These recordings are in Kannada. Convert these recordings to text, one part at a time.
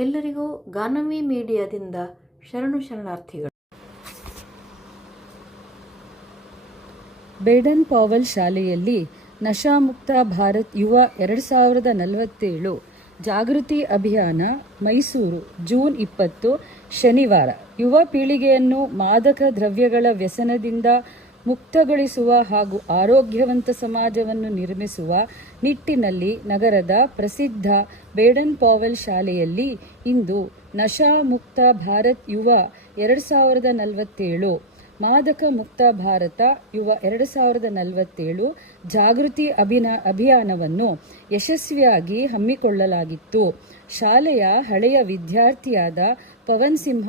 ಎಲ್ಲರಿಗೂ ಗಾನವಿ ಮೀಡಿಯಾದಿಂದ ಶರಣಾರ್ಥಿಗಳು. ಬೇಡನ್ ಪಾವೆಲ್ ಶಾಲೆಯಲ್ಲಿ ನಶಾಮುಕ್ತ ಭಾರತ್ ಯುವ 2047 ಜಾಗೃತಿ ಅಭಿಯಾನ ಮೈಸೂರು ಜೂನ್ 20 ಶನಿವಾರ. ಯುವ ಪೀಳಿಗೆಯನ್ನು ಮಾದಕ ದ್ರವ್ಯಗಳ ವ್ಯಸನದಿಂದ ಮುಕ್ತಗೊಳಿಸುವ ಹಾಗೂ ಆರೋಗ್ಯವಂತ ಸಮಾಜವನ್ನು ನಿರ್ಮಿಸುವ ನಿಟ್ಟಿನಲ್ಲಿ ನಗರದ ಪ್ರಸಿದ್ಧ ಬೇಡನ್ ಪಾವೆಲ್ ಶಾಲೆಯಲ್ಲಿ ಇಂದು ನಶಾ ಮುಕ್ತ ಭಾರತ್ ಯುವ 2047 ಮಾದಕ ಮುಕ್ತ ಭಾರತ ಯುವ 2047 ಜಾಗೃತಿ ಅಭಿಯಾನವನ್ನು ಯಶಸ್ವಿಯಾಗಿ ಹಮ್ಮಿಕೊಳ್ಳಲಾಗಿತ್ತು. ಶಾಲೆಯ ಹಳೆಯ ವಿದ್ಯಾರ್ಥಿಯಾದ ಪವನ್ ಸಿಂಹ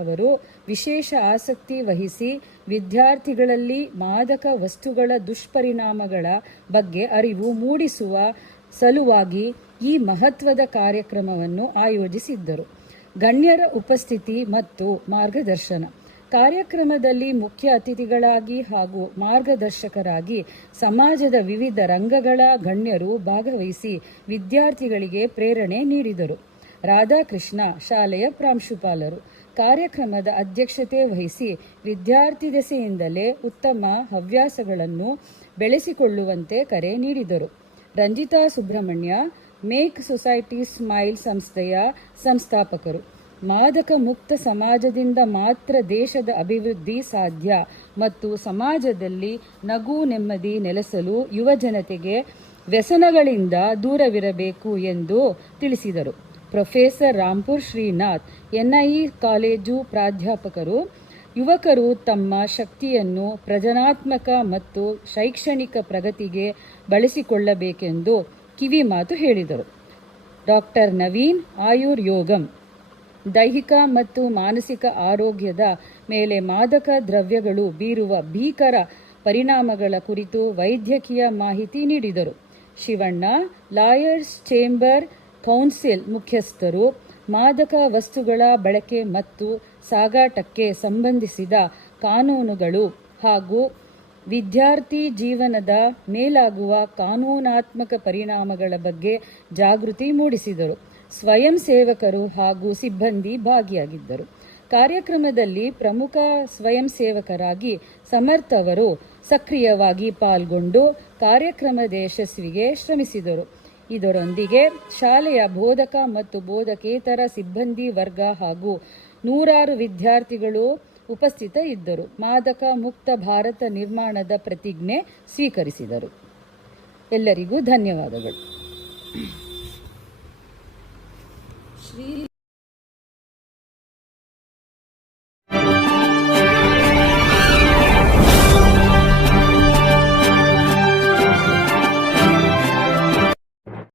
ಅವರು ವಿಶೇಷ ಆಸಕ್ತಿ ವಹಿಸಿ ವಿದ್ಯಾರ್ಥಿಗಳಲ್ಲಿ ಮಾದಕ ವಸ್ತುಗಳ ದುಷ್ಪರಿಣಾಮಗಳ ಬಗ್ಗೆ ಅರಿವು ಮೂಡಿಸುವ ಸಲುವಾಗಿ ಈ ಮಹತ್ವದ ಕಾರ್ಯಕ್ರಮವನ್ನು ಆಯೋಜಿಸಿದ್ದರು. ಗಣ್ಯರ ಉಪಸ್ಥಿತಿ ಮತ್ತು ಮಾರ್ಗದರ್ಶನ. ಕಾರ್ಯಕ್ರಮದಲ್ಲಿ ಮುಖ್ಯ ಅತಿಥಿಗಳಾಗಿ ಹಾಗೂ ಮಾರ್ಗದರ್ಶಕರಾಗಿ ಸಮಾಜದ ವಿವಿಧ ರಂಗಗಳ ಗಣ್ಯರು ಭಾಗವಹಿಸಿ ವಿದ್ಯಾರ್ಥಿಗಳಿಗೆ ಪ್ರೇರಣೆ ನೀಡಿದರು. ರಾಧಾಕೃಷ್ಣ ಶಾಲೆಯ ಪ್ರಾಂಶುಪಾಲರು ಕಾರ್ಯಕ್ರಮದ ಅಧ್ಯಕ್ಷತೆ ವಹಿಸಿ ವಿದ್ಯಾರ್ಥಿ ದೆಸೆಯಿಂದಲೇ ಉತ್ತಮ ಹವ್ಯಾಸಗಳನ್ನು ಬೆಳೆಸಿಕೊಳ್ಳುವಂತೆ ಕರೆ ನೀಡಿದರು. Ranjitha Subrahmanya make society smile ಸಂಸ್ಥೆಯ ಸಂಸ್ಥಾಪಕರು ಮಾದಕ ಮುಕ್ತ ಸಮಾಜದಿಂದ ಮಾತ್ರ ದೇಶದ ಅಭಿವೃದ್ಧಿ ಸಾಧ್ಯ ಮತ್ತು ಸಮಾಜದಲ್ಲಿ ನಗು ನೆಮ್ಮದಿ ನೆಲೆಸಲು ಯುವ ಜನತೆಗೆ ವ್ಯಸನಗಳಿಂದ ದೂರವಿರಬೇಕು ಎಂದು ತಿಳಿಸಿದರು. Professor Rampur Srinath NIE college ಪ್ರಾಧ್ಯಾಪಕರು ಯುವಕರು ತಮ್ಮ ಶಕ್ತಿಯನ್ನು ಪ್ರಜನಾತ್ಮಕ ಮತ್ತು ಶೈಕ್ಷಣಿಕ ಪ್ರಗತಿಗೆ ಬಳಸಿಕೊಳ್ಳಬೇಕೆಂದು ಕಿವಿಮಾತು ಹೇಳಿದರು. ಡಾಕ್ಟರ್ ನವೀನ್ ಆಯುರ್ ಯೋಗಂ ದೈಹಿಕ ಮತ್ತು ಮಾನಸಿಕ ಆರೋಗ್ಯದ ಮೇಲೆ ಮಾದಕ ದ್ರವ್ಯಗಳು ಬೀರುವ ಭೀಕರ ಪರಿಣಾಮಗಳ ಕುರಿತು ವೈದ್ಯಕೀಯ ಮಾಹಿತಿ ನೀಡಿದರು. ಶಿವಣ್ಣ ಲಾಯರ್ಸ್ ಚೇಂಬರ್ ಕೌನ್ಸಿಲ್ ಮುಖ್ಯಸ್ಥರು ಮಾದಕ ವಸ್ತುಗಳ ಬಳಕೆ ಮತ್ತು ಸಾಗಾಟಕ್ಕೆ ಸಂಬಂಧಿಸಿದ ಕಾನೂನುಗಳು ಹಾಗೂ ವಿದ್ಯಾರ್ಥಿ ಜೀವನದ ಮೇಲಾಗುವ ಕಾನೂನಾತ್ಮಕ ಪರಿಣಾಮಗಳ ಬಗ್ಗೆ ಜಾಗೃತಿ ಮೂಡಿಸಿದರು. ಸ್ವಯಂ ಸೇವಕರು ಹಾಗೂ ಸಿಬ್ಬಂದಿ ಭಾಗಿಯಾಗಿದ್ದರು. ಕಾರ್ಯಕ್ರಮದಲ್ಲಿ ಪ್ರಮುಖ ಸ್ವಯಂ ಸೇವಕರಾಗಿ ಸಮರ್ಥ ಅವರು ಸಕ್ರಿಯವಾಗಿ ಪಾಲ್ಗೊಂಡು ಕಾರ್ಯಕ್ರಮದ ಯಶಸ್ವಿಗೆ ಶ್ರಮಿಸಿದರು. ಇದರೊಂದಿಗೆ ಶಾಲೆಯ ಬೋಧಕ ಮತ್ತು ಬೋಧಕೇತರ ಸಿಬ್ಬಂದಿ ವರ್ಗ ಹಾಗೂ ನೂರಾರು ವಿದ್ಯಾರ್ಥಿಗಳು ಉಪಸ್ಥಿತ ಇದ್ದರು. ಮಾದಕ ಮುಕ್ತ ಭಾರತ ನಿರ್ಮಾಣದ ಪ್ರತಿಜ್ಞೆ ಸ್ವೀಕರಿಸಿದರು. ಎಲ್ಲರಿಗೂ ಧನ್ಯವಾದಗಳು.